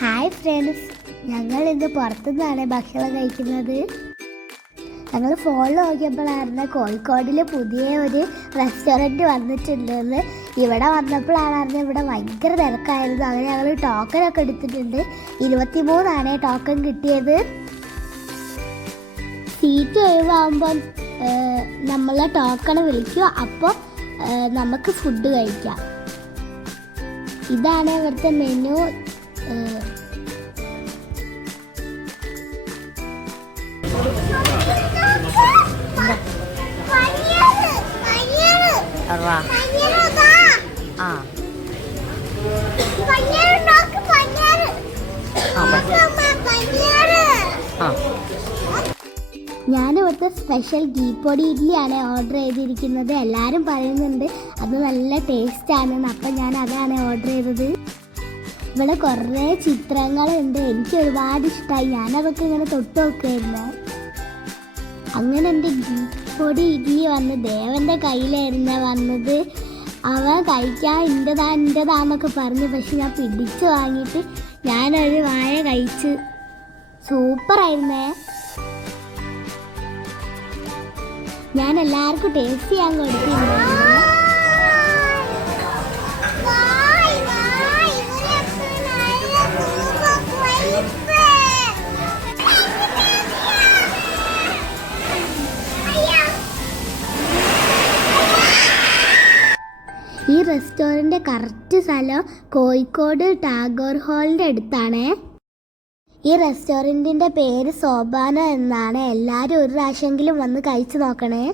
Hi friends, ഞങ്ങൾ ഇന്ന് പുറത്തുനിന്നാണ് ഭക്ഷണം കഴിക്കുന്നത്. ഞങ്ങൾ ഫോണിൽ നോക്കിയപ്പോഴായിരുന്നു കോഴിക്കോടിൽ പുതിയ ഒരു റെസ്റ്റോറൻറ്റ് വന്നിട്ടുണ്ടെന്ന്. ഇവിടെ വന്നപ്പോഴാണ് ഇവിടെ ഭയങ്കര തിരക്കായിരുന്നു. അങ്ങനെ ഞങ്ങൾ ടോക്കനൊക്കെ എടുത്തിട്ടുണ്ട്. 23 ടോക്കൺ കിട്ടിയത്. സീറ്റ് ഒഴിവാകുമ്പം നമ്മളെ ടോക്കൺ വിളിക്കുക, അപ്പോൾ നമുക്ക് ഫുഡ് കഴിക്കാം. ഇതാണ് ഇവിടുത്തെ മെനു. ഞാനിവിടുത്തെ സ്പെഷ്യൽ ഗീ പൊടി ഇഡ്ഡലിയാണ് ഓർഡർ ചെയ്തിരിക്കുന്നത്. എല്ലാവരും പറയുന്നുണ്ട് അത് നല്ല ടേസ്റ്റ് ആണെന്ന്. അപ്പം ഞാൻ അതാണ് ഓർഡർ ചെയ്തത്. ഇവിടെ കുറേ ചിത്രങ്ങളുണ്ട്. എനിക്ക് ഒരുപാട് ഇഷ്ടമായി. ഞാനതൊക്കെ ഇങ്ങനെ തൊട്ട് നോക്കുകയായിരുന്നു. അങ്ങനെ എൻ്റെ ഗീ പൊടി ഇഡ്ഡലി വന്ന് ദേവൻ്റെ കയ്യിലായിരുന്നു വന്നത്. അവൻ കഴിക്കാൻ എൻ്റെതാന്നൊക്കെ പറഞ്ഞു. പക്ഷെ ഞാൻ പിടിച്ച് വാങ്ങിയിട്ട് ഞാനൊരു വാഴ കഴിച്ച്. സൂപ്പറായിരുന്നേ. ഞാൻ എല്ലാവർക്കും ടേസ്റ്റ് ചെയ്യാൻ കൊടുത്തിട്ടുണ്ടായിരുന്നു. ഈ റെസ്റ്റോറൻറ്റ് കറക്റ്റ് സ്ഥലം കോഴിക്കോട് ടാഗോർ ഹാളിൻ്റെ അടുത്താണ്. ഈ റെസ്റ്റോറൻറ്റിൻ്റെ പേര് സോബാന എന്നാണ്. എല്ലാവരും ഒരു പ്രാവശ്യമെങ്കിലും വന്ന് കഴിച്ചു നോക്കണേ.